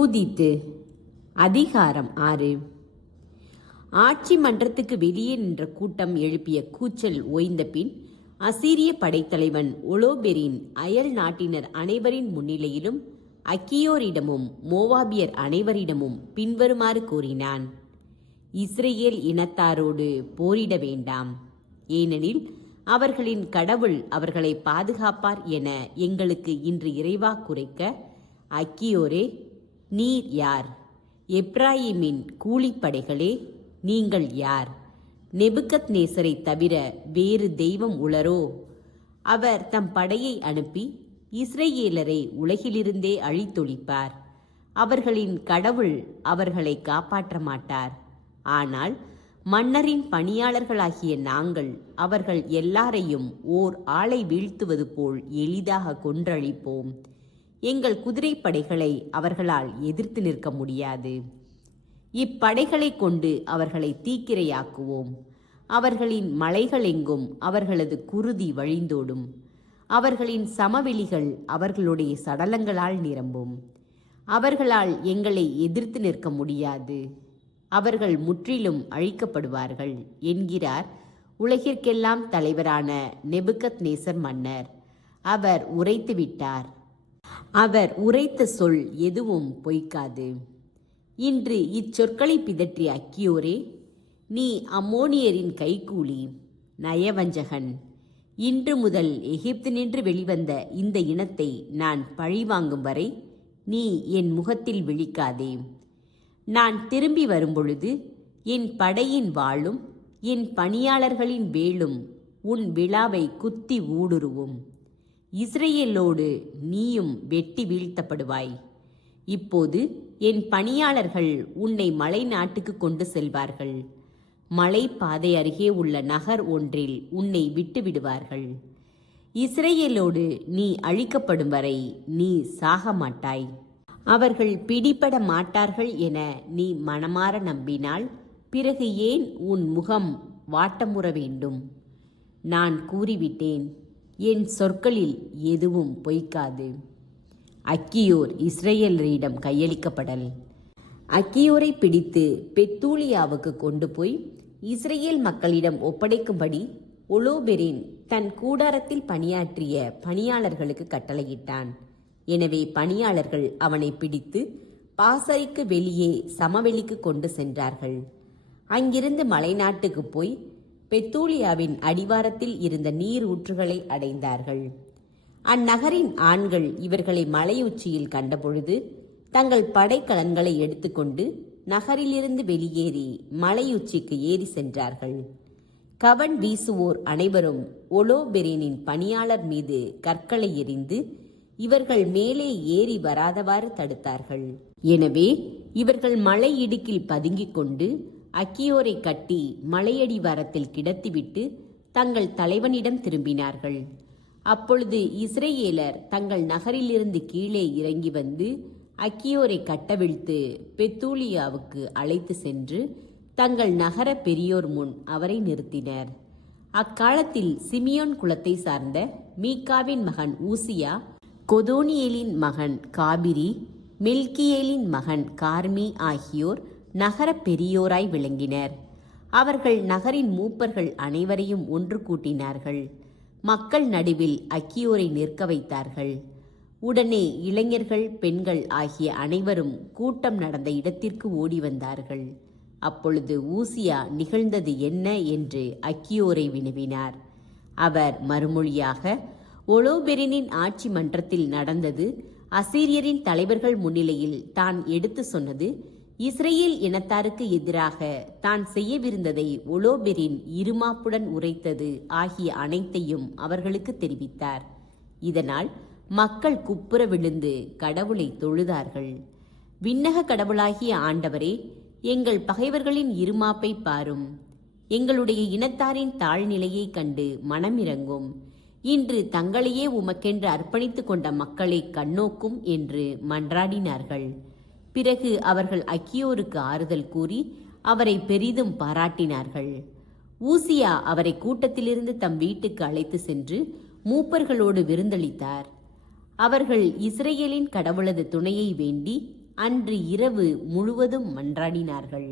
ஊதித்து. அதிகாரம் 6. ஆட்சி மன்றத்துக்கு வெளியே நின்ற கூட்டம் எழுப்பிய கூச்சல் ஓய்ந்த பின் அசீரிய படைத்தலைவன் ஒலோபெரின் அயல் நாட்டினர் அனைவரின் முன்னிலையிலும் அக்கியோரிடமும் மோவாபியர் அனைவரிடமும் பின்வருமாறு கூறினான். இஸ்ரேல் இனத்தாரோடு போரிட வேண்டாம், ஏனெனில் அவர்களின் கடவுள் அவர்களை பாதுகாப்பார் என எங்களுக்கு இன்று இறைவாக்குரைக்க, அக்கியோரே, நீர் யார்? எப்ராயிமின் கூலிப்படைகளே, நீங்கள் யார்? நெபுகத்நேசரை தவிர வேறு தெய்வம் உளரோ? அவர் தம் படையை அனுப்பி இஸ்ரேலரை உலகிலிருந்தே அழித்தொழிப்பார். அவர்களின் கடவுள் அவர்களை காப்பாற்ற மாட்டார். ஆனால் மன்னரின் பணியாளர்களாகிய நாங்கள் அவர்கள் எல்லாரையும் ஓர் ஆளை வீழ்த்துவது போல் எளிதாக கொன்றழிப்போம். எங்கள் குதிரைப்படைகளை அவர்களால் எதிர்த்து நிற்க முடியாது. இப்படைகளை கொண்டு அவர்களை தீக்கிரையாக்குவோம். அவர்களின் மலைகளெங்கும் அவர்களது குருதி வழிந்தோடும். அவர்களின் சமவெளிகள் அவர்களுடைய சடலங்களால் நிரம்பும். அவர்களால் எங்களை எதிர்த்து நிற்க முடியாது. அவர்கள் முற்றிலும் அழிக்கப்படுவார்கள் என்கிறார் உலகிற்கெல்லாம் தலைவரான நெபுகத்நேசர் மன்னர். அவர் உரைத்துவிட்டார். அவர் உரைத்த சொல் எதுவும் பொய்க்காது. இன்று இச்சொற்களை பிதற்றிய அக்கியோரே, நீ அம்மோனியரின் கைக்கூலி, நயவஞ்சகன். இன்று முதல் எகிப்து நின்று வெளிவந்த இந்த இனத்தை நான் பழிவாங்கும் வரை நீ என் முகத்தில் விழிக்காதே. நான் திரும்பி வரும்பொழுது என் படையின் வாளும் என் பணியாளர்களின் வேலும் உன் விழாவை குத்தி ஊடுருவும். இஸ்ரேலோடு நீயும் வெட்டி வீழ்த்தப்படுவாய். இப்போது என் பணியாளர்கள் உன்னை மலை நாட்டுக்கு கொண்டு செல்வார்கள். மலை பாதை அருகே உள்ள நகர் ஒன்றில் உன்னை விட்டு விடுவார்கள். இஸ்ரேலோடு நீ அழிக்கப்படும் வரை நீ சாக மாட்டாய். அவர்கள் பிடிபட மாட்டார்கள் என நீ மனமாற நம்பினால் பிறகு ஏன் உன் முகம் வாட்டமுற வேண்டும்? நான் கூறிவிட்டேன், என் சொற்களில் எதுவும் பொய்க்காது. அக்கியோர் இஸ்ரேலரிடம் கையளிக்கப்படல். அக்கியோரை பிடித்து பெத்தூலியாவுக்கு கொண்டு போய் இஸ்ரேல் மக்களிடம் ஒப்படைக்கும்படி ஒலோபெரின் தன் கூடாரத்தில் பணியாற்றிய பணியாளர்களுக்கு கட்டளையிட்டான். எனவே பணியாளர்கள் அவனை பிடித்து பாசறைக்கு வெளியே சமவெளிக்கு கொண்டு சென்றார்கள். அங்கிருந்து மலைநாட்டுக்கு போய் பெத்தூலியாவின் அடிவாரத்தில் இருந்த நீர் ஊற்றுகளை அடைந்தார்கள். அந்நகரின் ஆண்கள் இவர்களை மலையுச்சியில் கண்டபொழுது தங்கள் படைக்கலன்களை எடுத்துக்கொண்டு நகரிலிருந்து வெளியேறி மலையுச்சிக்கு ஏறி சென்றார்கள். கவன் வீசுவோர் அனைவரும் ஒலோபெரினின் பணியாளர் மீது கற்களை எறிந்து இவர்கள் மேலே ஏறி வராதவாறு தடுத்தார்கள். எனவே இவர்கள் மலை இடுக்கில் பதுங்கிக் கொண்டு அக்கியோரை கட்டி மலையடிவாரத்தில் கிடத்திவிட்டு தங்கள் தலைவனிடம் திரும்பினார்கள். அப்பொழுது இஸ்ரேலர் தங்கள் நகரிலிருந்து கீழே இறங்கி வந்து அக்கியோரை கட்டவிழ்த்து பெத்தூலியாவுக்கு அழைத்து சென்று தங்கள் நகர பெரியோர் முன் அவரை நிறுத்தினர். அக்காலத்தில் சிமியோன் குலத்தை சார்ந்த மீகாவின் மகன் ஊசியா, கொதோனியேலின் மகன் காபிரி, மெல்கியேலின் மகன் கார்மி ஆகியோர் நகர பெரியோராய் விளங்கினர். அவர்கள் நகரின் மூப்பர்கள் அனைவரையும் ஒன்று கூட்டினார்கள். மக்கள் நடுவில் அக்கியோரை நிற்க வைத்தார்கள். உடனே இளைஞர்கள், பெண்கள் ஆகிய அனைவரும் கூட்டம் நடந்த இடத்திற்கு ஓடி வந்தார்கள். அப்பொழுது ஊசியா நிகழ்ந்தது என்ன என்று அக்கியோரை வினவினார். அவர் மறுமொழியாக, ஒலோபெரினின் ஆட்சி மன்றத்தில் நடந்தது, அசீரியரின் தலைவர்கள் முன்னிலையில் தான் எடுத்து சொன்னது, இஸ்ரேல் இனத்தாருக்கு எதிராக தான் செய்யவிருந்ததை ஒலோபெரின் இருமாப்புடன் உரைத்தது ஆகிய அனைத்தையும் அவர்களுக்கு தெரிவித்தார். இதனால் மக்கள் குப்புற விழுந்து கடவுளை தொழுதார்கள். விண்ணக கடவுளாகிய ஆண்டவரே, எங்கள் பகைவர்களின் இருமாப்பை பாரும். எங்களுடைய இனத்தாரின் தாழ்நிலையை கண்டு மனமிரங்கும். இன்று தங்களையே உமக்கென்று அர்ப்பணித்து கொண்ட மக்களை கண்ணோக்கும் என்று மன்றாடினார்கள். பிறகு அவர்கள் அக்கியோருக்கு ஆறுதல் கூறி அவரை பெரிதும் பாராட்டினார்கள். ஊசியா அவரை கூட்டத்திலிருந்து தம் வீட்டுக்கு அழைத்து சென்று மூப்பர்களோடு விருந்தளித்தார். அவர்கள் இஸ்ரேலின் கடவுளது துணையை வேண்டி அன்று இரவு முழுவதும் மன்றாடினார்கள்.